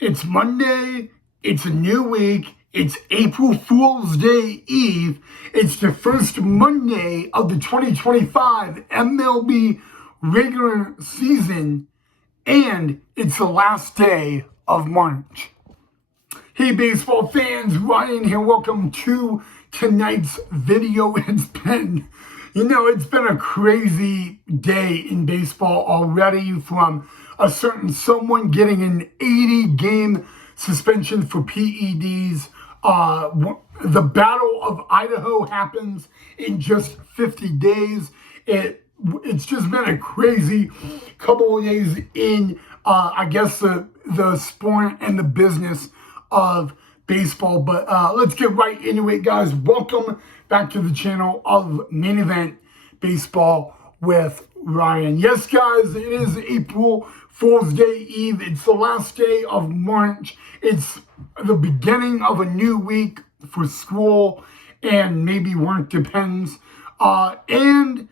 It's Monday, it's a new week, it's April Fool's Day Eve, it's the first Monday of the 2025 MLB regular season, and it's the last day of March. Hey baseball fans, Ryan here, welcome to tonight's video. It's been a crazy day in baseball already, from a certain someone getting an 80-game suspension for PEDs. The Battle of Idaho happens in just 50 days. It's just been a crazy couple of days in, I guess, the sport and the business of baseball. But let's get right into it, guys. Welcome back to the channel of Main Event Baseball with Ryan. Yes, guys, it is April Fool's Day Eve. It's the last day of March. It's the beginning of a new week for school and maybe work, depends. And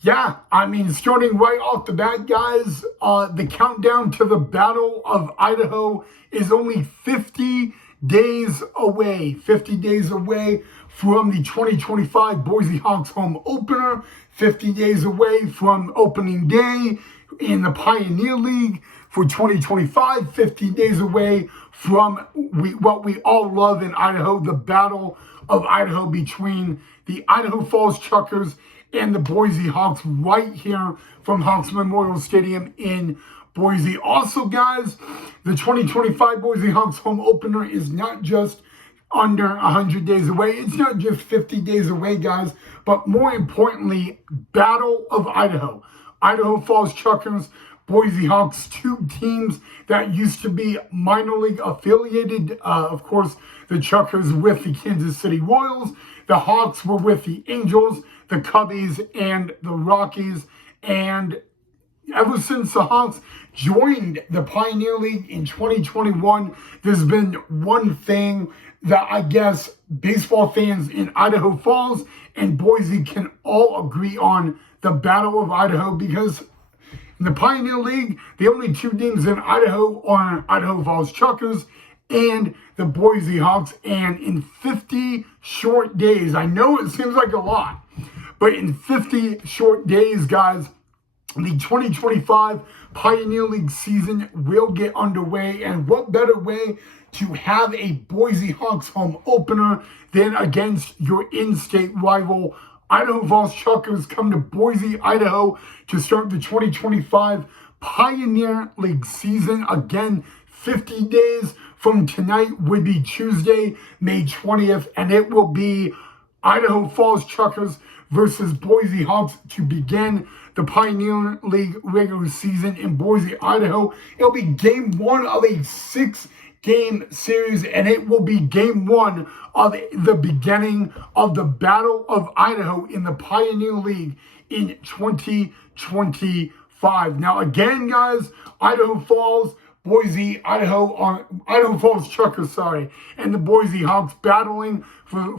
yeah, I mean, starting right off the bat, guys, the countdown to the Battle of Idaho is only 50 days away. 50 days away from the 2025 Boise Hawks home opener. 50 days away from opening day in the Pioneer League for 2025. 50 days away from what we all love in Idaho, the Battle of Idaho between the Idaho Falls Chuckers and the Boise Hawks, right here from Hawks Memorial Stadium in Boise. Also, guys, the 2025 Boise Hawks home opener is not just under 100 days away. It's not just 50 days away, guys, but more importantly, Battle of Idaho. Idaho Falls Chuckers, Boise Hawks, two teams that used to be minor league affiliated. Of course, the Chuckers with the Kansas City Royals. The Hawks were with the Angels, the Cubbies, and the Rockies. And ever since the Hawks joined the Pioneer League in 2021, there's been one thing that I guess baseball fans in Idaho Falls and Boise can all agree on: the Battle of Idaho. Because in the Pioneer League, the only two teams in Idaho are Idaho Falls Chuckers and the Boise Hawks. And in 50 short days, I know it seems like a lot, but in 50 short days, guys, the 2025 Pioneer League season will get underway. And what better way to have a Boise Hawks home opener than against your in-state rival Idaho Falls Chuckers? Come to Boise, Idaho to start the 2025 Pioneer League season. Again, 50 days from tonight would be Tuesday, May 20th, and it will be Idaho Falls Chuckers versus Boise Hawks to begin the Pioneer League regular season in Boise, Idaho. It'll be game one of a 6-game series, and it will be game one of the beginning of the Battle of Idaho in the Pioneer League in 2025. Now, again, guys, Idaho Falls, Boise, Idaho Falls Chuckers, and the Boise Hawks battling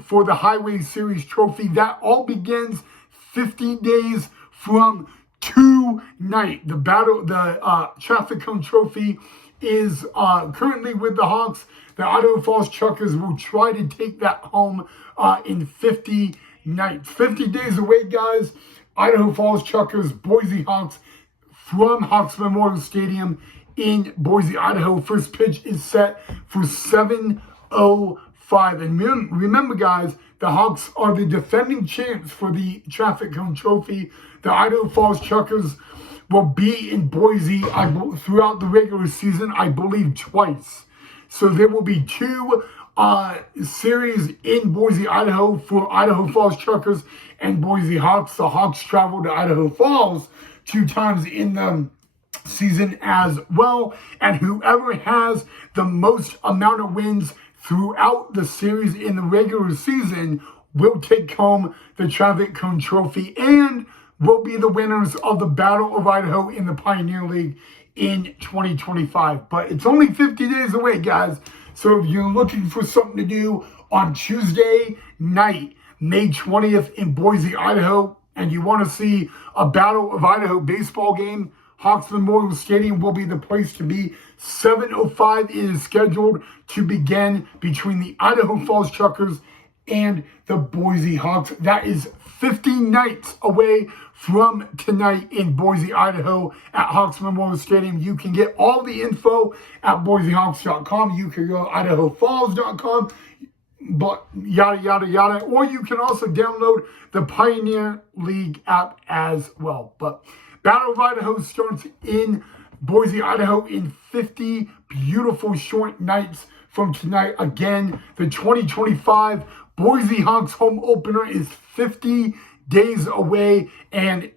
for the Highway Series trophy. That all begins 50 days from tonight. The Traffic Cone Trophy is currently with the Hawks. The Idaho Falls Chuckers will try to take that home in 50 nights. 50 days away, guys. Idaho Falls Chuckers, Boise Hawks from Hawks Memorial Stadium in Boise, Idaho. First pitch is set for 7:05. And remember, guys, the Hawks are the defending champs for the Traffic Cone Trophy. The Idaho Falls Chuckers will be in Boise throughout the regular season, I believe, twice. So there will be two series in Boise, Idaho for Idaho Falls Chuckers and Boise Hawks. The Hawks travel to Idaho Falls 2 times in the season as well. And whoever has the most amount of wins throughout the series in the regular season will take home the Traffic Cone Trophy and will be the winners of the Battle of Idaho in the Pioneer League in 2025. But it's only 50 days away, guys. So if you're looking for something to do on Tuesday night, May 20th in Boise, Idaho, and you want to see a Battle of Idaho baseball game, Hawks Memorial Stadium will be the place to be. 7:05 is scheduled to begin between the Idaho Falls Chuckers and the Boise Hawks. That is 50 nights away from tonight in Boise, Idaho at Hawks Memorial Stadium. You can get all the info at BoiseHawks.com. You can go to IdahoFalls.com, but yada, yada, yada. Or you can also download the Pioneer League app as well. But Battle of Idaho starts in Boise, Idaho in 50 beautiful short nights from tonight. Again, the 2025 Boise Hawks home opener is 50 days away, and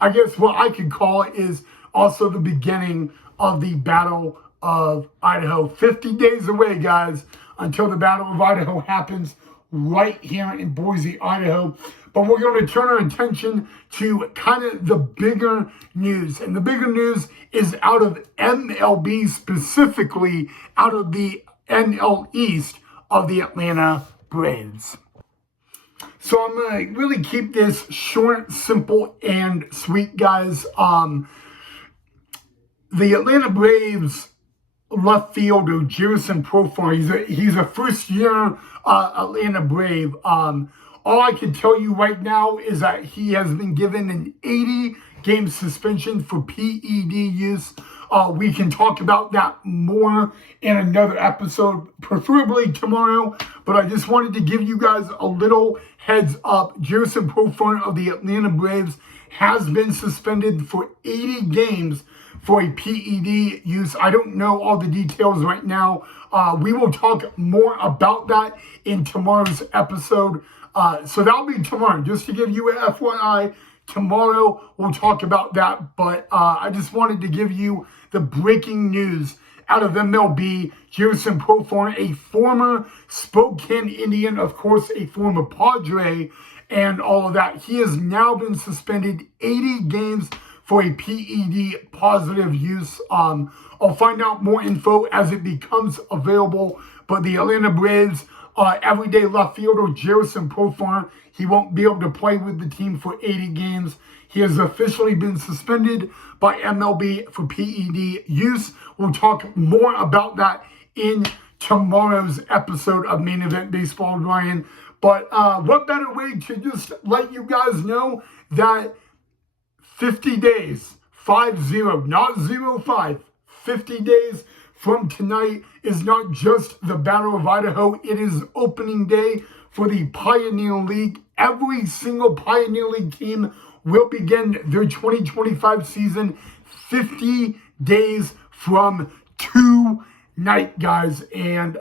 I guess what I could call it is also the beginning of the Battle of Idaho. 50 days away, guys, until the Battle of Idaho happens right here in Boise, Idaho. But we're going to turn our attention to kind of the bigger news. And the bigger news is out of MLB, specifically out of the NL East of the Atlanta Braves. So I'm going to really keep this short, simple, and sweet, guys. The Atlanta Braves left fielder Jerison Profar, he's a first-year Atlanta Brave. All I can tell you right now is that he has been given an 80-game suspension for PED use. We can talk about that more in another episode, preferably tomorrow. But I just wanted to give you guys a little heads up. Jerison Profar of the Atlanta Braves has been suspended for 80 games for a PED use. I don't know all the details right now. We will talk more about that in tomorrow's episode. So that'll be tomorrow. Just to give you an FYI, tomorrow we'll talk about that. But I just wanted to give you the breaking news out of MLB. Jerison Profar, a former Spokane Indian, of course, a former Padre, and all of that. He has now been suspended 80 games for a PED positive use. I'll find out more info as it becomes available. But the Atlanta Braves, everyday left fielder Jerison Profar, he won't be able to play with the team for 80 games. He has officially been suspended by MLB for PED use. We'll talk more about that in tomorrow's episode of Main Event Baseball, Ryan. But what better way to just let you guys know that 50 days, 50, not 05, 50 days from tonight is not just the Battle of Idaho. It is opening day for the Pioneer League. Every single Pioneer League team will begin their 2025 season 50 days from tonight, guys. And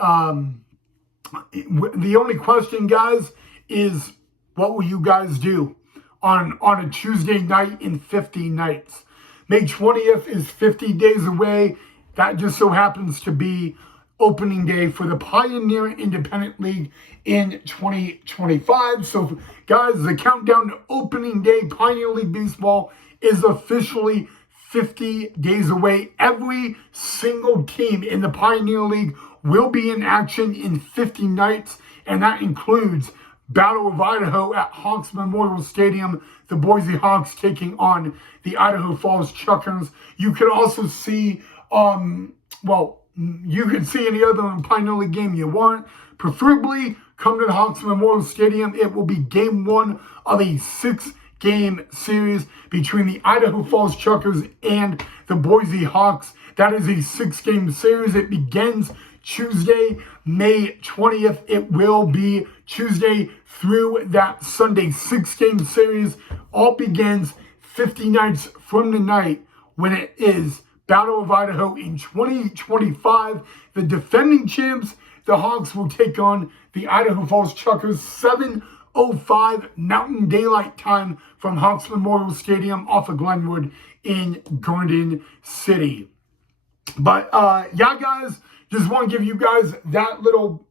the only question, guys, is what will you guys do on a Tuesday night in 50 nights? May 20th is 50 days away. That just so happens to be opening day for the Pioneer Independent League in 2025. So, guys, the countdown to opening day Pioneer League Baseball is officially 50 days away. Every single team in the Pioneer League will be in action in 50 nights, and that includes Battle of Idaho at Hawks Memorial Stadium, the Boise Hawks taking on the Idaho Falls Chuckers. You could also see, you could see any other Pioneer League game you want. Preferably come to the Hawks Memorial Stadium. It will be game one of a 6-game series between the Idaho Falls Chuckers and the Boise Hawks. That is a 6-game series. It begins Tuesday, May 20th. It will be Tuesday through that Sunday. 6-game series all begins 50 nights from tonight when it is Battle of Idaho in 2025. The defending champs, the Hawks, will take on the Idaho Falls Chuckers. 7:05 Mountain Daylight Time from Hawks Memorial Stadium off of Glenwood in Garden City. But yeah, guys, just want to give you guys that little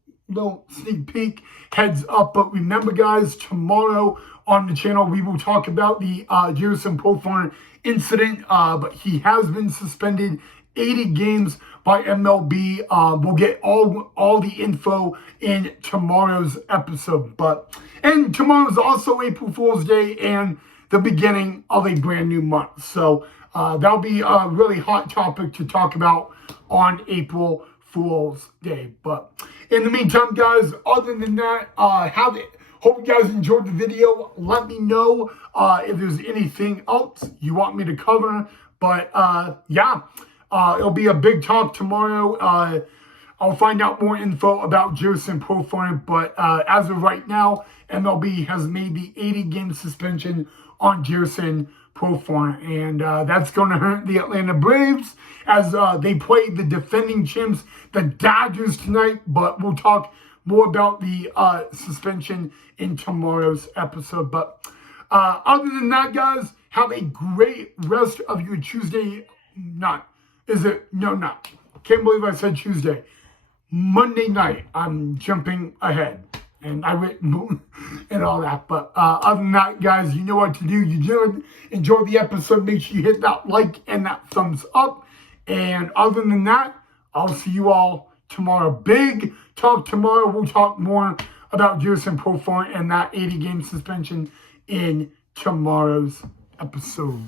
sneak peek, heads up. But remember, guys, tomorrow on the channel we will talk about the Jerison Profar incident. But he has been suspended 80 games by MLB. We'll get all the info in tomorrow's episode. And tomorrow's also April Fool's Day and the beginning of a brand new month. So that'll be a really hot topic to talk about on April Fool's Day. But in the meantime, guys, other than that, hope you guys enjoyed the video. Let me know if there's anything else you want me to cover. But yeah, it'll be a big talk tomorrow. I'll find out more info about Jerson Profar. But as of right now, MLB has made the 80-game suspension on Jerson Profar. And that's going to hurt the Atlanta Braves as they play the defending champs, the Dodgers, tonight. But we'll talk more about the suspension in tomorrow's episode. But other than that, guys, have a great rest of your Tuesday. Can't believe I said Tuesday. Monday night. I'm jumping ahead. And I went and all that. But other than that, guys, you know what to do. You did enjoy the episode. Make sure you hit that like and that thumbs up. And other than that, I'll see you all tomorrow. Big talk tomorrow. We'll talk more about Jerson Profar and that 80-game suspension in tomorrow's episode.